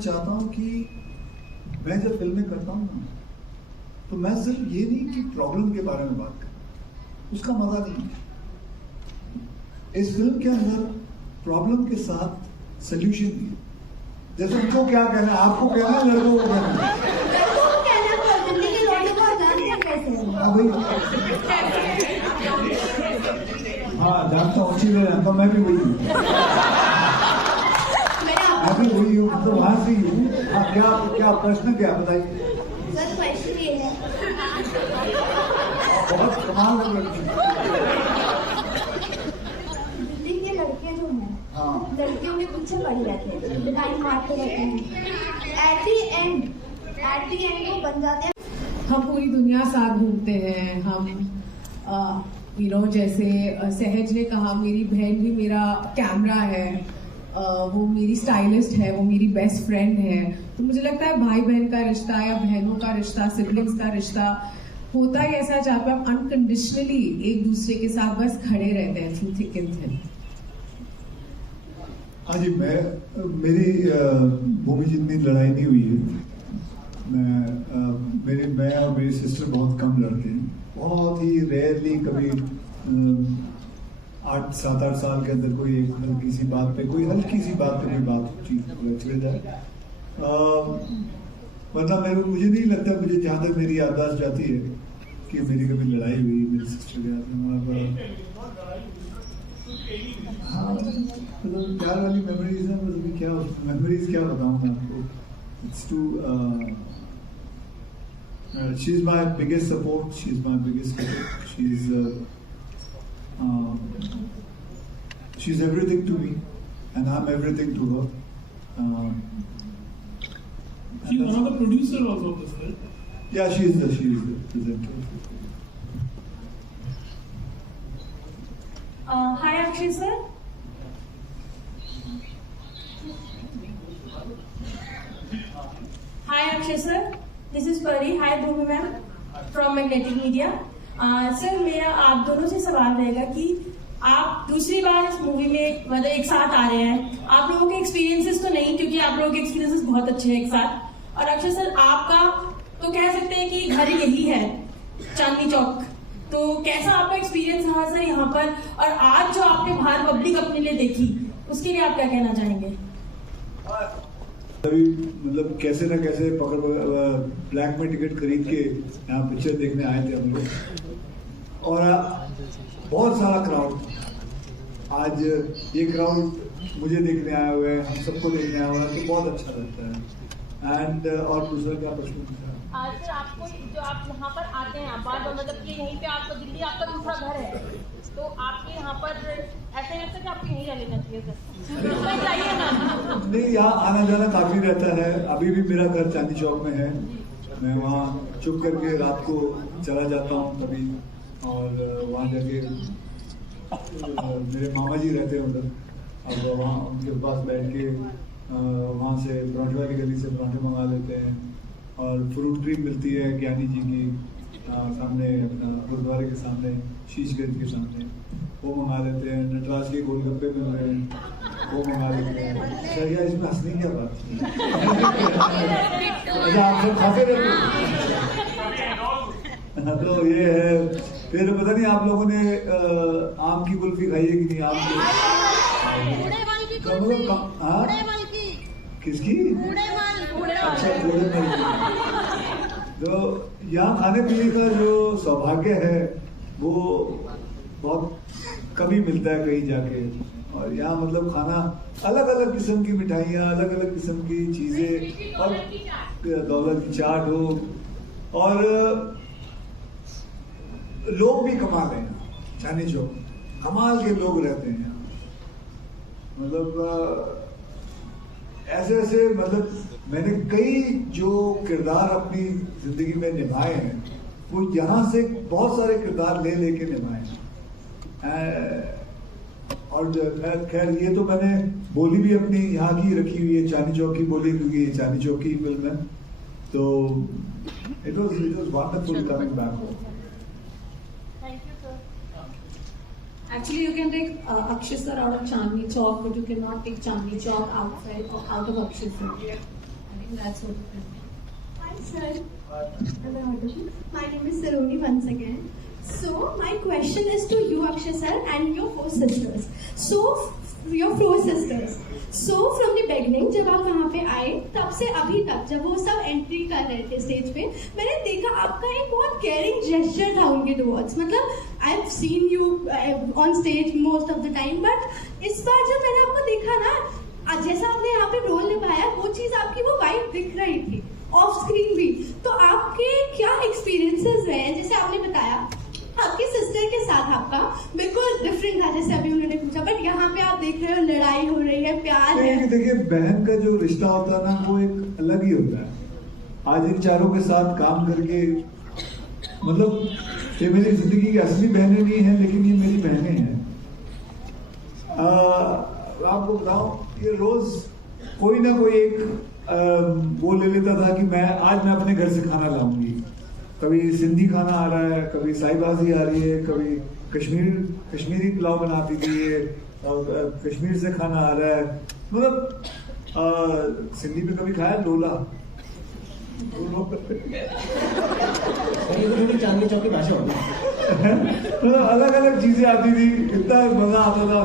चाहता हूँ कि मैं जब फिल्में करता हूँ ना, तो मैं सिर्फ ये नहीं कि प्रॉब्लम के बारे में बात करूँ, उसका मजा नहीं है। इस फिल्म के अंदर प्रॉब्लम के साथ सोल्यूशन भी है। जैसे उनको क्या कहना है, आपको कहना है, लड़कों को कहना है। हाँ जानता हूँ, अच्छी तरह जानता हूँ, मैं भी वही हूँ, मैं भी वही हूँ, तो वहां से ही हूँ। हाँ, क्या क्या प्रश्न क्या बताइए। सर क्वेश्चन ये है, बहुत कमाल लग रही दिल्ली के लड़के जो हैं, हाँ, लड़कियों के पीछे पड़ी रहते हैं, लाइन मारते रहते हैं, एट दी एंड वो बन जाते हैं। हम पूरी दुनिया साथ घूमते हैं। हम जैसे सहज ने कहा, मेरी बहन भी मेरा कैमरा है, वो मेरी स्टाइलिस्ट है, वो मेरी बेस्ट फ्रेंड है। तो मुझे लगता है भाई बहन का रिश्ता या बहनों का रिश्ता, सिबलिंग्स का रिश्ता होता ही ऐसा जहाँ पे हम अनकंडीशनली एक दूसरे के साथ बस खड़े रहते हैं थ्रू थिक एंड थिन। हाँ जी, मेरी भूमि जितनी लड़ाई नहीं हुई है। मैं और मेरी सिस्टर बहुत कम लड़ते हैं, बहुत ही रेयरली, कभी 7-8 साल के अंदर कोई एक हल्की सी बात पे कोई बात छिड़ जाए। वरना मुझे नहीं लगता, मुझे जहाँ तक मेरी याददाश्त जाती है कि मेरी कभी लड़ाई हुई मेरी सिस्टर के साथ। हाँ, मतलब प्यार वाली मेमोरीज है, मतलब क्या मेमोरीज क्या बताऊँ मैं आपको। It's too she is my biggest support, she is my biggest critic, she's everything to me and I'm everything to her. She's one of the producer also of this, right? Yeah, she is the presenter. Hi Akshay sir. Hi Akshay sir. This is Pari. Hi Bhumi ma'am from Magnetic Media. Sir मेरा आप दोनों से सवाल रहेगा कि आप दूसरी बार इस मूवी में मतलब एक साथ आ रहे हैं, आप लोगों के एक्सपीरियंसेस तो नहीं, क्योंकि आप लोगों के एक्सपीरियंसेस बहुत अच्छे हैं एक साथ। और अक्षय सर आपका तो कह सकते हैं कि घर यही है, चांदनी चौक। तो कैसा आपका एक्सपीरियंस रहा सर यहाँ पर, और आज जो आपने बाहर पब्लिक अपने लिए देखी, उसके लिए आप क्या कहना चाहेंगे? अभी मतलब कैसे ना कैसे ब्लैक में टिकट खरीद के यहाँ पिक्चर देखने आए थे हम लोग, और बहुत सारा क्राउड। आज ये क्राउड मुझे देखने आया हुआ है, हम सबको देखने आया हुआ है, तो बहुत अच्छा लगता है। एंड और दूसरा क्या प्रश्न था? सर आपको जो आप यहाँ पर आते हैं बार मतलब कि यहीं पे आपको दिल्ली आपका दूसरा घर है, तो आपके यहाँ पर ऐसे लगता है कि आपको यहीं रह लेना चाहिए सर, चाहिए ना? नहीं, यहाँ आना जाना काफी रहता है। अभी भी मेरा घर चांदनी चौक में है, मैं वहाँ चुप करके रात को चला जाता हूँ कभी, और वहाँ जाके मेरे मामा जी रहते हैं उधर, अब वहाँ उनके पास बैठ के वहाँ से पराठे वाली गली से पराठे मंगा लेते हैं, और फ्रूट क्रीम मिलती है ज्ञानी जी की सामने, अपना गुरुद्वारे के सामने, शीशगंज के सामने, वो मंगा लेते हैं। नटराज के गोलगप्पे मिल रहे हैं, वो मंगा लेते हैं। सर यार, इसमें हंसने क्या बात है? अच्छा, आप सब खाते रहते हैं। तो ये है। फिर पता नहीं आप लोगों ने आम की कुल्फी खाई है कि नहीं? आम की किसकी? अच्छा, तो यहाँ खाने पीने का जो सौभाग्य है वो बहुत कभी मिलता है कहीं जाके। और यहाँ मतलब खाना, अलग अलग किस्म की मिठाइयाँ, अलग अलग किस्म की चीजें, और दौलत की चाट हो, और लोग भी कमाल हैं यहाँ चांदनी चौक, कमाल के लोग रहते हैं यहाँ। मतलब ऐसे मतलब मैंने कई जो किरदार अपनी जिंदगी में निभाए हैं, वो यहाँ से बहुत सारे किरदार लेके निभाए हैं। और खैर ये तो मैंने बोली भी अपनी यहाँ की रखी हुई है, चांदनी चौक की बोली, क्योंकि ये चांदनी चौक की फिल्म है। तो it was wonderful coming back home. Actually, you can take Akshay sir out of Chandni Chowk, but you cannot take Chandni Chowk out of Akshay sir. That's okay. Hi, sir. My name is Saroni once again. So, my question is to you, Akshay sir, and your four sisters. So, from the beginning, जब आप वहाँ पे आए, तब से अभी तक, जब वो सब एंट्री कर रहे थे स्टेज पे, मैंने देखा आपका एक बहुत केयरिंग जेस्चर था उनके टुवर्ड्स. मतलब, I have seen you on stage most of the time, but इस बार जब मैंने आपको देखा ना, जैसा आपने यहाँ पे रोल निभाया, वो चीज आपकी वो वाइब दिख रही थी ऑफ स्क्रीन भी. तो आपके क्या एक्सपीरियंसेस रहे हैं? जैसे आपने बताया आपकी सिस्टर के साथ आपका बिल्कुल डिफरेंट था, जैसे अभी उन्होंने पूछा, बट यहाँ पे आप देख रहे हो लड़ाई हो रही है, प्यार है. देखिए, बहन का जो रिश्ता होता है ना, वो एक अलग ही होता है. आज इन चारों के साथ काम करके, मतलब ये मेरी जिंदगी की असली बहनें नहीं है, लेकिन ये मेरी बहनें हैं. आपको बताऊं, ये रोज कोई ना कोई एक वो ले लेता था कि मैं अपने घर से खाना लाऊंगी. कभी सिंधी खाना आ रहा है, कभी साई भाजी आ रही है, कभी कश्मीरी पुलाव बनाती थी ये, और कश्मीर से खाना आ रहा है. मतलब सिंधी में कभी खाया लोला. चांदनी चौक की भाषा होगी. मतलब अलग अलग चीजें आती थी, इतना मजा आता था.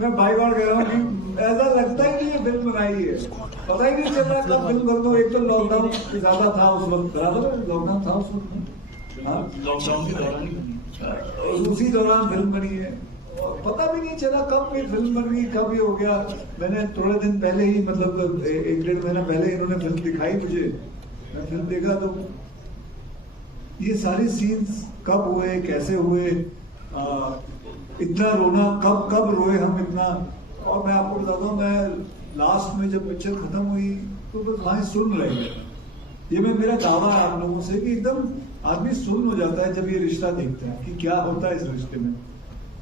मैं बाई गॉड कह रहा हूँ कि ऐसा लगता ही नहीं है फिल्म बनाई है. पता ही नहीं चल रहा कब फिल्म कर दो. एक तो लॉकडाउन ज्यादा था उस वक्त, बराबर लॉकडाउन था उस वक्त. हाँ, लॉकडाउन के दौरान ही उसी दौरान फिल्म बनी है. पता भी नहीं चला कब ये फिल्म बन गई, कब ये हो गया. मैंने थोड़े दिन पहले ही, मतलब 1-1.5 महीना पहले इन्होंने फिल्म दिखाई मुझे. मैं फिल्म देखा तो ये सारी सीन्स कब हुए, कैसे हुए, इतना रोना कब रोए हम इतना. और मैं आपको बताता हूँ, मैं लास्ट में जब पिक्चर खत्म हुई तो बस वहां सुन रहे थे. ये मेरा दावा है आप लोगों से कि एकदम आदमी सुन हो जाता है जब ये रिश्ता देखता है कि क्या होता है इस रिश्ते में.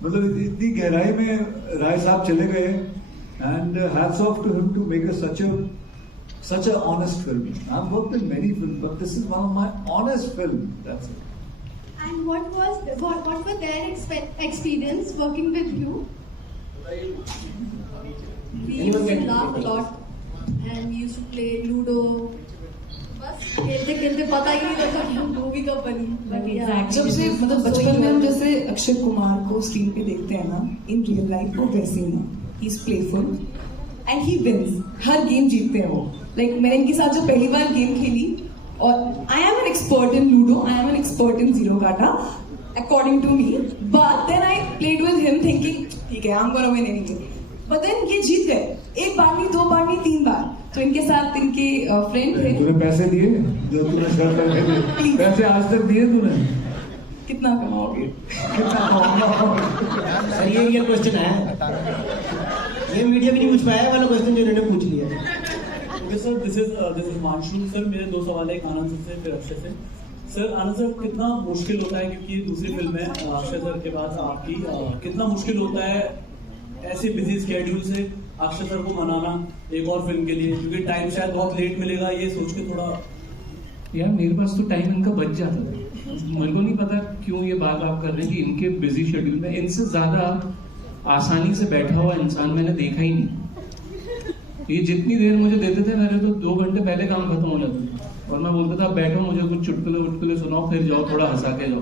मतलब इतनी गहराई में राय साहब चले गए. And hats off to him to make such a honest film. I've worked in many films, but this is one of my honest films. That's it. And what were their experience working with you? We used to laugh a lot and we used to play Ludo. बस खेलते खेलते पता ही नहीं चलता कि movie कब बनी. जब से मतलब बचपन में हम जैसे अक्षय कुमार को स्क्रीन पे देखते हैं ना, इन रियल लाइफ वो वैसे ही है. He is playful and he wins. हर गेम जीतते हैं वो. लाइक मैंने इनके साथ जो पहली बार गेम खेली, और I am an expert in Ludo, I am an expert in zero काटा according to me, but then I played with him thinking ठीक है I am gonna win anything. But then ये जीत गए. एक बार नहीं, 2 बार नहीं, 3 बार. तो इनके साथ इनके फ्रेंड थे. तूने पैसे दिए जो तूने शर्त में पैसे आज तक दिए तूने? कितना कमाओगे? सर ये क्वेश्चन है, ये मीडिया भी नहीं पूछ पाया वाला क्वेश्चन जो इन्होंने पूछ लिया. Okay sir, this is Manshu sir. मेरे 2 सवाल है, एक आनंद सर से, फिर अक्षय से. सर आनंद सर, कितना मुश्किल होता है, क्योंकि दूसरी फिल्म है अक्षय सर के बाद आपकी, कितना मुश्किल होता है ऐसे बिजी स्केड्यूल से अक्षय सर को मनाना एक और फिल्म के लिए, क्योंकि टाइम शायद बहुत लेट मिलेगा, ये सोच के थोड़ा. यार मेरे पास तो टाइम इनका बच जाता था. मेरे को नहीं पता क्यों ये बात आप कर रहे हैं कि इनके बिजी शेड्यूल में इनसे ज्यादा आसानी से बैठा हुआ इंसान मैंने देखा ही नहीं. ये जितनी देर मुझे देते थे, मेरे तो 2 घंटे पहले काम खत्म हो जाता था. और मैं बोलता था बैठो, मुझे कुछ चुटकुले सुनाओ, फिर जाओ थोड़ा हंसा के जाओ.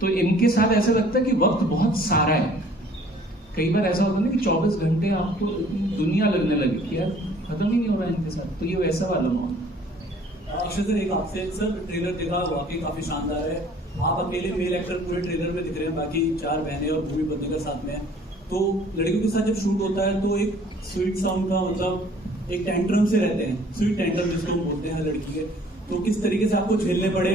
तो इनके साथ ऐसा लगता है कि वक्त बहुत सारा है. कई बार ऐसा होता है ना कि 24 घंटे आपको दुनिया लगने लगी कि यार खत्म ही नहीं हो रहा है इनके साथ. तो ये वैसा वाला माहौल. अक्षय सर, एक आपसे सर, ट्रेलर देखा, वाकई काफी शानदार है. आप अकेले मेल एक्टर पूरे ट्रेलर में दिख रहे हैं, बाकी 4 बहनें और भूमि पत्नीकर साथ में है. तो लड़कियों के साथ जब शूट होता है तो एक स्वीट साउंड का मतलब एक टेंट्रम से रहते हैं, स्वीट टेंट्रम जिसको हम बोलते हैं लड़की के. तो किस तरीके से आपको झेलने पड़े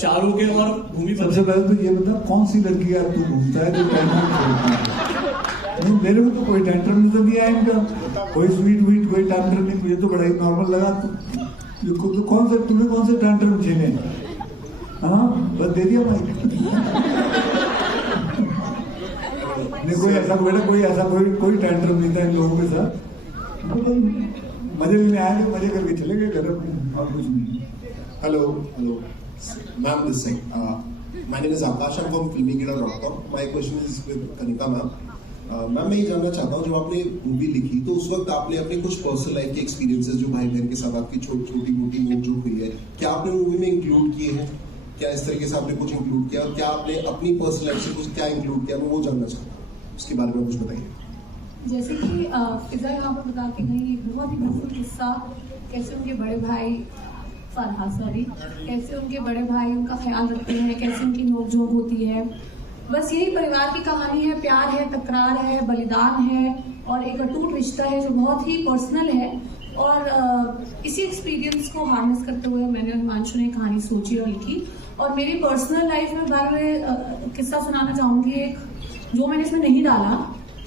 चारों के और भूमि? सबसे पहले तो ये बता कौन सी लड़की आप तू घूमता है जो टेंट्रम? मेरे को तो कोई टेंट्रम नजर नहीं आया इनका, कोई स्वीट कोई टेंट्रम नहीं. मुझे तो बड़ा ही नॉर्मल लगा. तो कौन से टेंट्रम झेले? हाँ बस दे दिया माइक. नहीं कोई ऐसा कोई टेंट्रम नहीं था इन लोगों के साथ. मजे लेने आए थे, मजे करके चले गए घर अपने, और कुछ नहीं. Hello, ma'am. This thing. My name is Akash. I'm from filmmaker.com. My question is with Kanika ma'am. Ma'am मैं ये जानना चाहता हूँ, जब आपने मूवी लिखी तो उस वक्त आपने अपने कुछ पर्सनल लाइफ के एक्सपीरियंसेस जो भाई बहन के साथ आपकी छोटी मोटी नोक-झोंक हुई है, क्या आपने मूवी में इंक्लूड किए हैं? क्या इस तरीके से आपने कुछ इंक्लूड किया, और क्या आपने अपनी पर्सनल लाइफ से कुछ क्या इंक्लूड किया, मैं वो जानना चाहता हूँ, उसके बारे में कुछ बताइए। जैसे कि फिजा यहाँ पर बता के गई एक बहुत ही ब्यूटीफुल किस्सा, कैसे उनके बड़े भाई कैसे उनके बड़े भाई उनका ख्याल रखते हैं, कैसे उनकी नोक-झोंक होती है। बस यही परिवार की कहानी है, प्यार है, तकरार है, बलिदान है और एक अटूट रिश्ता है जो बहुत ही पर्सनल है। और इसी एक्सपीरियंस को हार्नेस करते हुए मैंने और हिमांशु ने कहानी सोची और लिखी। और मेरी पर्सनल लाइफ में बारे में किस्सा सुनाना चाहूँगी एक, जो मैंने इसमें नहीं डाला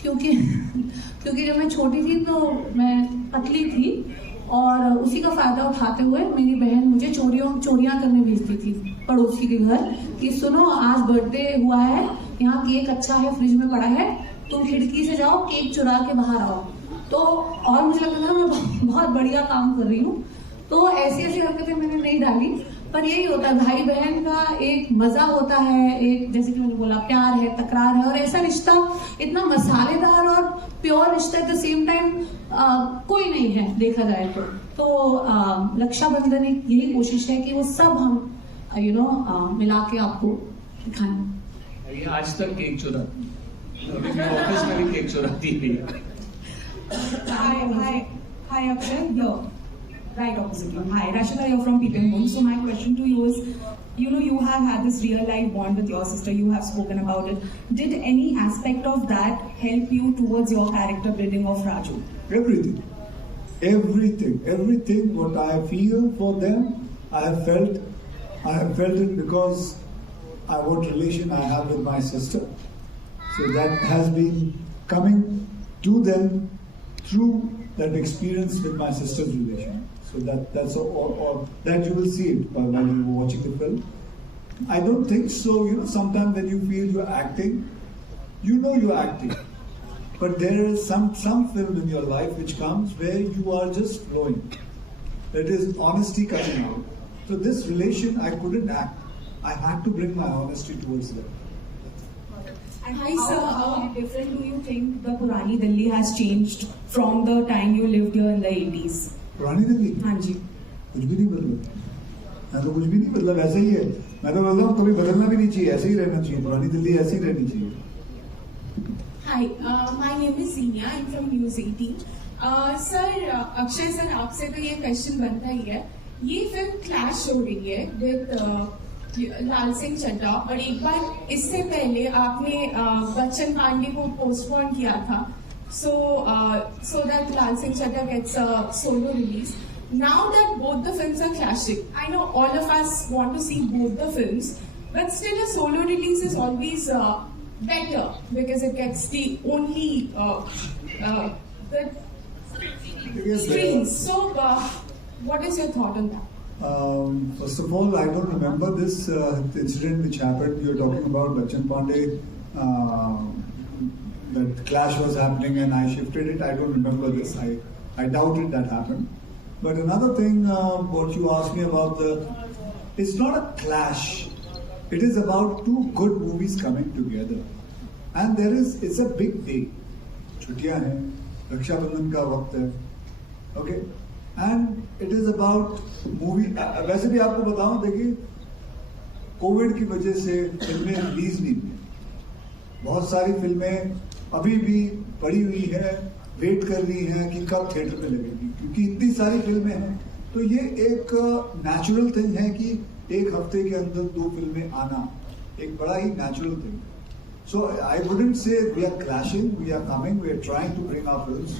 क्योंकि जब मैं छोटी थी तो मैं पतली थी और उसी का फायदा उठाते हुए मेरी बहन मुझे चोरियां करने भेजती थी पड़ोसी के घर कि सुनो आज बर्थडे हुआ है, यहाँ केक अच्छा है फ्रिज में पड़ा है, तुम खिड़की से जाओ केक चुरा के बाहर आओ। तो और मुझे लगता था मैं बहुत बढ़िया काम कर रही हूँ। तो ऐसी हरकतें मैंने नहीं डाली, पर यही होता है भाई बहन का एक मजा होता है, एक जैसे कि मैंने बोला प्यार है, तकरार है और ऐसा रिश्ता इतना मसालेदार और प्योर रिश्ता एट द सेम टाइम कोई नहीं है देखा जाए तो रक्षाबंधन एक यही कोशिश है कि वो सब हम मिला के आपको दिखाएं। आज तक केक चुरा, अभी मैं ऑफिस में भी केक चुराती थी। Hi Akshay, here. Right opposite you. Hi, Rashida here from Peter Moon. So my question to you is, you have had this real life bond with your sister, you have spoken about it. Did any aspect of that help you towards your character building of Raju? Everything what I feel for them, I have felt it because what relation I have with my sister. So that has been coming to them through that experience with my sister's relation. So that's all that you will see it while you're watching the film. I don't think so. Sometimes when you feel you're acting, you're acting. But there is some film in your life which comes where you are just flowing. That is honesty coming out. So this relation, I couldn't act. I had to bring my honesty towards them. And how different do you think the Purani Delhi has changed from the time you lived here in the 80s? पुरानी दिल्ली? हाँ जी। कुछ भी नहीं बदला। मैं तो कुछ भी नहीं बदला, वैसे ही है। मैं तो बोल रहा हूँ कभी बदलना भी नहीं चाहिए, ऐसे ही रहना चाहिए। पुरानी दिल्ली ऐसी ही रहनी चाहिए। Hi, my name is Zenia. I'm from News 18. Sir Akshay sir आपसे तो ये क्वेश्चन बनता ही है, ये फिल्म क्लैश हो रही है विद लाल सिंह चड्ढा और एक बार इससे पहले आपने बच्चन पांडे को पोस्टपोन किया था so that Lal Singh Chaddha gets a solo release. Now that both the films are clashing, I know all of us want to see both the films, but still a solo release is always better because it gets the only the screens. So what is your thought on that? First of all, I don't remember this incident which happened. You're talking about Bachchan Pandey. That clash was happening and I shifted it. I don't remember this. I doubted that happened. But another thing, what you asked me about it's not a clash. It is about two good movies coming together. And it's a big day. Chutiyan hai, Rakshabandhan ka waqt hai. Okay? And it is about movie. वैसे भी आपको बताऊं, देखिए, Covid की वजह से फिल्में release नहीं हुई. बहुत सारी फिल्में अभी भी पड़ी हुई है, वेट कर रही हैं कि कब थिएटर में लगेगी, क्योंकि इतनी सारी फिल्में हैं. तो ये एक नेचुरल थिंग है कि एक हफ्ते के अंदर 2 फिल्में आना एक बड़ा ही natural thing. So I wouldn't say we are clashing, we are coming, we are trying to bring our films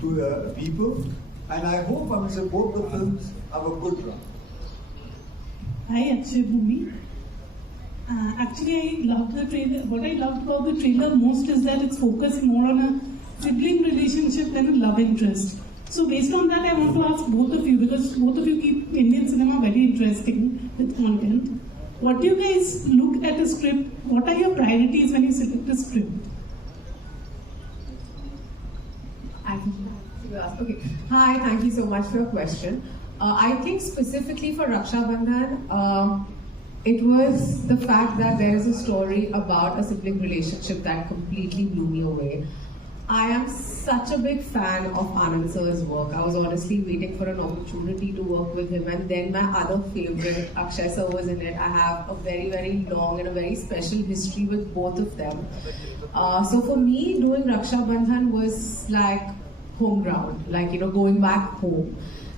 to the people, and I hope both the films have a good run. Hi, Akshay Bhumi. Actually, I loved the trailer. What I loved about the trailer most is that it's focused more on a sibling relationship than a love interest. So based on that, I want to ask both of you, because both of you keep Indian cinema very interesting with content. What do you guys look at a script? What are your priorities when you select a script? Okay. Hi, thank you so much for your question. I think specifically for Raksha Bandhan, it was the fact that there is a story about a sibling relationship that completely blew me away. I am such a big fan of Anand sir's work. I was honestly waiting for an opportunity to work with him, and then my other favorite, Akshay sir, was in it. I have a very, very long and a very special history with both of them. So for me, doing Raksha Bandhan was like home ground, like, you know, going back home.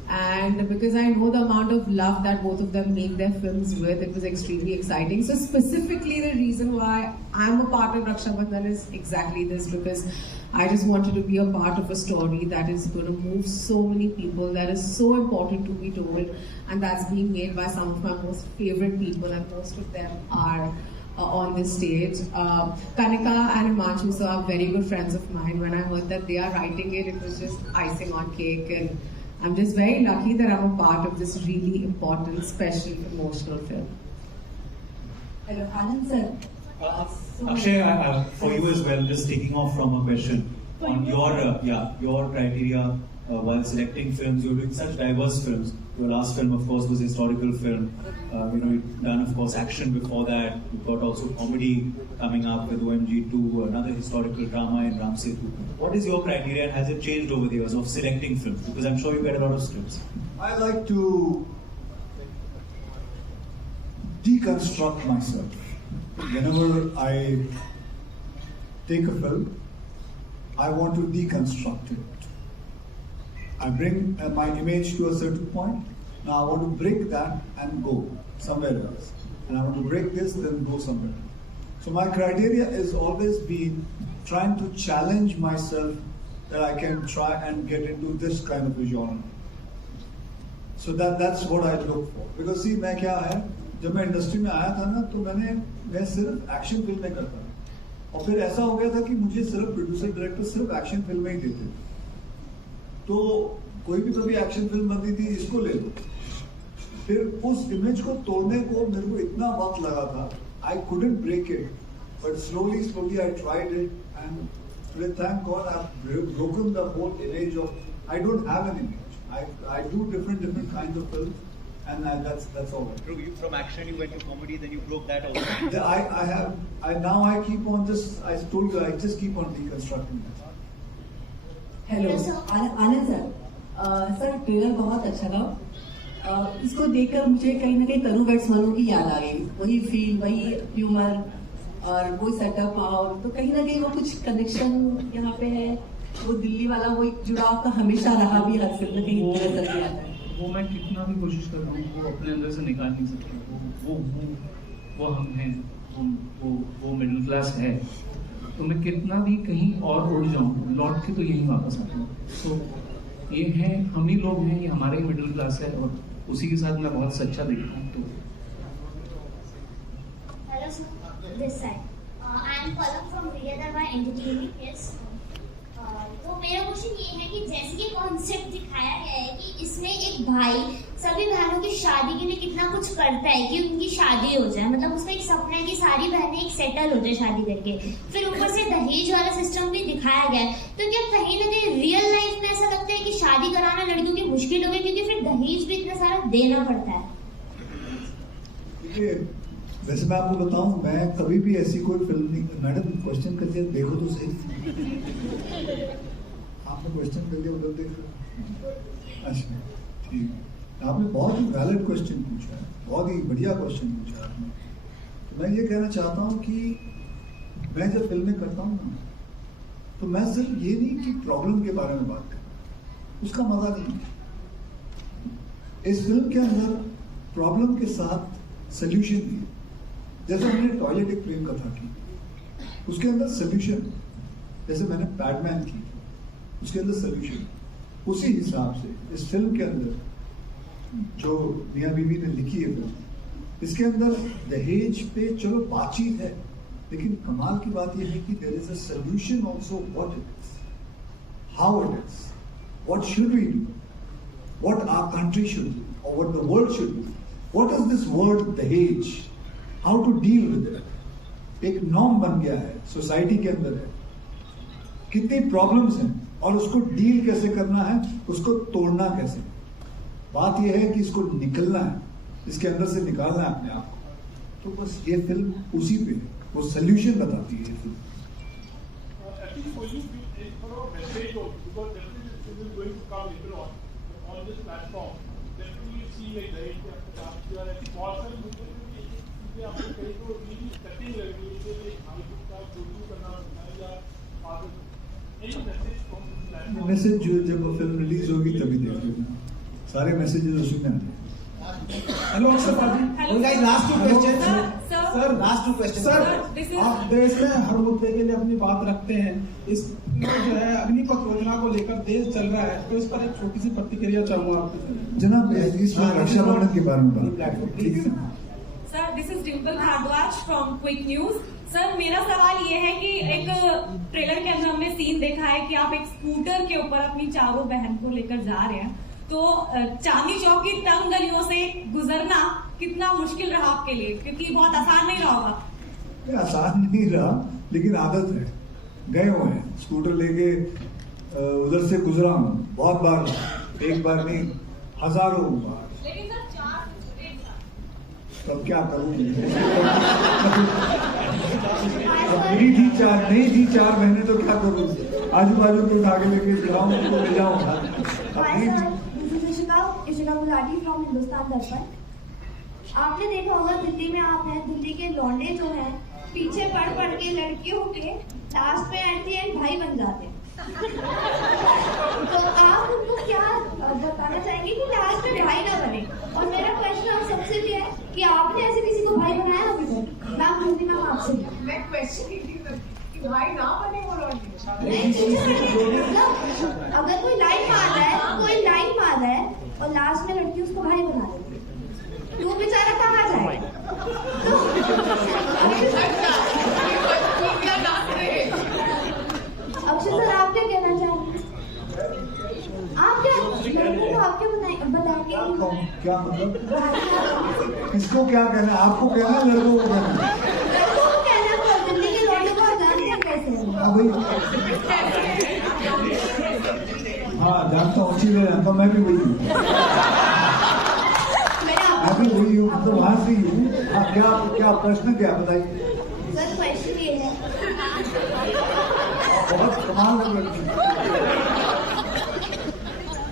And because I know the amount of love that both of them make their films with, it was extremely exciting. So specifically the reason why I'm a part of Raksha Bandhan is exactly this, because I just wanted to be a part of a story that is going to move so many people, that is so important to be told, and that's being made by some of my most favorite people, and most of them are on this stage. Kanika and Himanshu sir are very good friends of mine. When I heard that they are writing it, it was just icing on cake, and I'm just very lucky that I'm a part of this really important, special, emotional film. Hello, Anand sir. Akshay, for you as well, just taking off from a question on your criteria while selecting films. You're doing such diverse films. Your last film, of course, was a historical film. You've done, of course, action before that. You've got also comedy coming up with OMG 2, another historical drama in Ram Setu. What is your criteria, and has it changed over the years of selecting films? Because I'm sure you get a lot of scripts. I like to deconstruct myself. Whenever I take a film, I want to deconstruct it. I bring my image to a certain point. Now I want to break that and go somewhere else. And I want to break this, then go somewhere else. So my criteria is always been trying to challenge myself that I can try and get into this kind of a genre. So that's what I look for. Because see, मैं क्या है, जब मैं industry में आया था ना, तो मैं सिर्फ एक्शन फिल्में करता था, और फिर ऐसा हो गया था कि मुझे सिर्फ प्रोड्यूसर डायरेक्टर सिर्फ एक्शन फिल्में ही देते थे। तो कोई भी कभी एक्शन फिल्म बनती थी, इसको ले लो। फिर उस इमेज को तोड़ने को मेरे को इतना वक्त लगा था, I couldn't break it, but slowly I tried it, and today, thank God, I've broken the whole image of, I don't have an image. I do different kinds of films, and that's all right. True, from action you went to comedy, then you broke that also. I keep on just, I told you, I just keep on deconstructing it. Hello Anand sir, sir trailer बहुत अच्छा था। इसको देखकर मुझे कहीं ना कहीं तनु weds Manu की याद आ गई। वही फील, वही ह्यूमर और वो सेटअप, और तो कहीं ना कहीं वो कुछ कनेक्शन यहाँ पे है। वो दिल्ली वाला वो एक जुड़ाव का हमेशा रहा भी हर फिल्म में कहीं नजर नहीं आता है। वो मैं कितना भी कोशिश कर रहा हूँ, वो अपने अंदर से निकाल नहीं सकते। वो हम हैं, वो मिडिल क्लास है, तो मैं कितना भी कहीं और उड़ जाऊँ, लौट के तो यहीं वापस आता हूँ। तो ये है, हम ही लोग हैं, ये हमारा ही मिडिल क्लास है, और उसी के साथ मैं बहुत सच्चा दिखता हूँ। तो hello sir, this side I am calling from media दरबार एंटरटेनमेंट। यस, तो मेरा क्वेश्चन ये है कि जैसे कि कॉन्सेप्ट दिखाया गया है कि इसमें एक भाई सभी बहनों की शादी के लिए कितना कुछ करता है कि उनकी शादी हो जाए, मतलब उसका एक सपना है कि सारी बहनें एक सेटल हो जाए शादी करके। फिर ऊपर से दहेज वाला सिस्टम भी दिखाया गया है, तो क्या कहीं ना कहीं रियल लाइफ में ऐसा लगता है कि शादी कराना लड़कियों की मुश्किल हो गई, क्योंकि फिर दहेज भी इतना सारा देना पड़ता है? वैसे मैं आपको बताऊं, मैं कभी भी ऐसी कोई फिल्म नहीं, मैडम क्वेश्चन करके देखो तो सही। आपने क्वेश्चन कर लिया, उधर देखो। अच्छा, ठीक, आपने बहुत ही वैलिड क्वेश्चन पूछा है, बहुत ही बढ़िया क्वेश्चन पूछा है आपने। तो मैं ये कहना चाहता हूँ कि मैं जब फिल्में करता हूँ ना, तो मैं सिर्फ ये नहीं कि प्रॉब्लम के बारे में बात करूँ, उसका मजा नहीं है। इस फिल्म के अंदर प्रॉब्लम के साथ सोल्यूशन भी, जैसे हमने टॉयलेट एक प्रेम कथा की, उसके अंदर सोल्यूशन, जैसे मैंने पैडमैन की, उसके अंदर सोल्यूशन, उसी हिसाब से इस फिल्म के अंदर जो मियां बीवी ने लिखी है फिल्म, इसके अंदर दहेज पे चलो बातचीत है, लेकिन कमाल की बात यह है कि there is a solution also, what it is, how it is, what should we do, what our country should do, और what the world should do, what is this word दहेज, how to deal with it. एक norm बन गया है, society के अंदर है, कितनी प्रॉब्लम्स हैं, और उसको डील कैसे करना है, उसको तोड़ना कैसे। बात यह है कि इसको निकलना है, इसके अंदर से निकालना है अपने आप को। तो बस ये फिल्म उसी पे, वो सोल्यूशन बताती है ये फिल्म। मैसेज जो जब फिल्म रिलीज होगी तभी देख लेना, सारे मैसेजेस उसमें आते हैं। Hello Akshay paaji, last two question sir, last two question sir. आप देश में हर मुद्दे के लिए अपनी बात रखते हैं, इस जो है अग्निपथ योजना को लेकर देश चल रहा है, तो इस पर एक छोटी सी प्रतिक्रिया चाहूंगा आपसे। जनाब इसमें रक्षाबंधन के बारे में बात, ठीक है। Sir, this is Dimple Bhardwaj from Quick News. Sir, मेरा सवाल ये है कि एक ट्रेलर के अंदर हमने सीन देखा है कि आप एक स्कूटर के ऊपर अपनी चारों बहन को लेकर जा रहे हैं, तो चांदनी चौक की तंग गलियों से गुजरना कितना मुश्किल रहा आपके लिए, क्योंकि बहुत आसान नहीं रहा होगा। आसान नहीं रहा, लेकिन आदत है, गए हुए हैं स्कूटर लेके, उधर से गुजरा हूँ बहुत बार, एक बार नहीं हजारों बार। लेकिन सर तब क्या करूँ, मेरी थी चार, नहीं थी 4 महीने, तो क्या करूँ, आजू बाजू को उठा के लेके जाऊँ, उनको ले जाऊँ। इशिका गुलाटी फ्रॉम हिंदुस्तान दर्पण। आपने देखा होगा दिल्ली में आप हैं, दिल्ली के लौंडे जो हैं पीछे पढ़ के लड़कियों के लास्ट में एट द एंड भाई बन जाते हैं। तो आप उनको क्या बताना चाहेंगे कि लास्ट में भाई ना बने? और मेरा प्रश्न आप सबसे भी है कि आपने ऐसे किसी को भाई बनाया अभी तक? मैम हिंदी मैम आपसे मैं क्वेश्चन कि भाई ना बने वो लौंडे। नहीं, मतलब अगर कोई लाइन मार रहा है और लास्ट में लड़की उसको भाई बना देती है, तो वो बेचारा कहाँ जाए? अक्षय सर, आप क्या कहना चाहेंगे? आप क्या लड़कों को आप क्या बताएंगे? क्या मतलब, किसको क्या कहना, आपको कहना, लड़कों को कहना? लड़कों को कहना, दिल्ली के लौंडे को आप जानते हैं कैसे? हाँ जानता हूँ, अच्छी तरह जानता हूँ, मैं भी वही हूँ, मतलब वहाँ से ही हूँ। क्या प्रश्न क्या बताइए? सर, क्वेश्चन ये है, बहुत कमाल लग रही है।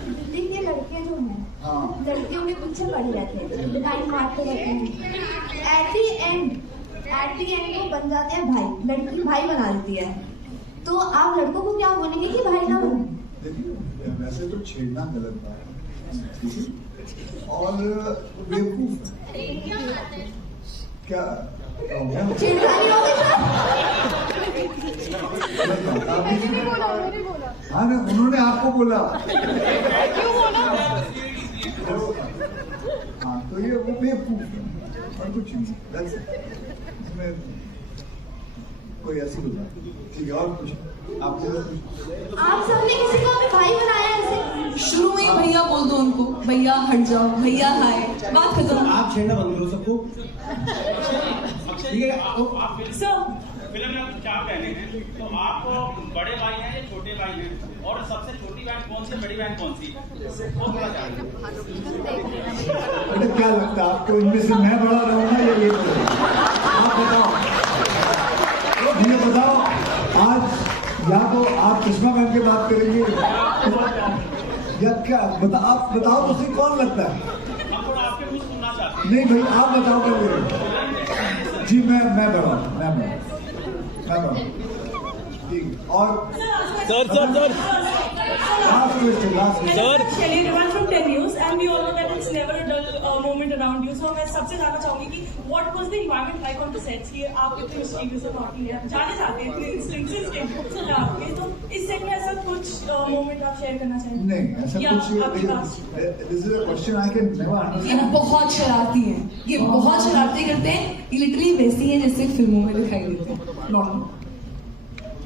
दिल्ली के लड़के जो हैं, लड़कियों के पीछे पड़ जाते हैं, लाइन मारते रहते हैं, एट दी एंड वो बन जाते हैं भाई, लड़की भाई बना देती है, तो आप लड़कों को क्या बोलेंगे कि भाई ना बने? देखिए वैसे तो छेड़ना गलत बात है और बेवकूफ है। क्या हाँ ना, उन्होंने आपको बोला। हाँ तो ये वो बेवकूफ है और कुछ नहीं, इसमें कोई ऐसी बात नहीं। ठीक है, और कुछ आप सबने किसी को भी भाई बनाया ऐसे? शुरू में भैया बोल दो उनको, भैया हट जाओ, भैया हाय, बात खत्म। आप छेड़ना बंद करो सबको, ठीक है? फिल्म में 4 बहनें हैं, तो आप बड़े भाई हैं या छोटे भाई हैं, और सबसे छोटी बहन कौन सी, बड़ी बहन कौन सी? क्या लगता है आपको, इनमें से मैं बड़ा रहूंगा या ये? आप बताओ, मुझे बताओ। आज या तो आप चश्मा पहन के बात करेंगे या क्या आप बताओ, मुझे कौन लगता है? नहीं भाई, आप बताओ पहले। जी मैं बड़ा, ठीक। और sir last question Shelly Revan from 10 News, and we all know that it's never a dull moment around you. So मैं सबसे जानना चाहूंगी कि what was the environment like on the sets here? आप इतने mischievous और naughty हैं, जाने जाते हैं इतने instances के आपके, तो इस सेट में ऐसा कुछ moment आप शेयर करना चाहेंगे? नहीं, ऐसा कुछ। This is a question I can never understand. ये बहुत शरारती हैं, ये बहुत शरारती करते हैं, ये लिटरली वैसी हैं जैसे फिल्मों में दिखाई देते हैं।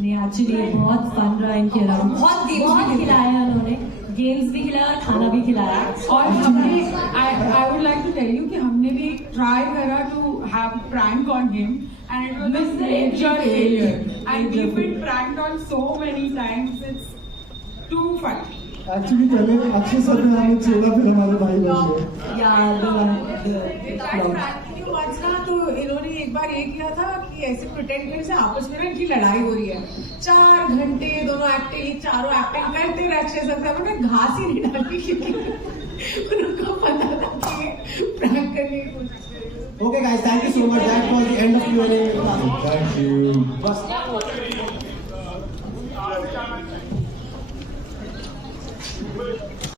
नहीं, एक्चुअली बहुत फन रहा इनके अलावा, बहुत खिलाया उन्होंने, गेम्स भी खिलाया और खाना भी खिलाया। और हमने I would like to tell you कि हमने भी ट्राई करा to have prank on him and it was a major failure and we been pranked on so many times, it's too funny. Actually पहले अक्षय सर ने हमें छोड़ा, फिर हमारे भाई बन गए। तो इन्होंने एक बार ये किया था कि ऐसे प्रिटेंड करके आपस में इनकी लड़ाई हो रही है, 4 घंटे दोनों एक्टिंग, चारों एक्टिंग करते रहे अच्छे से, उन्होंने घास ही नहीं डाली क्योंकि उनको पता था कि ये प्रैंक करने की कोशिश करेंगे। Okay guys, thank you so much. That was the end of Q&A. Thank you. बस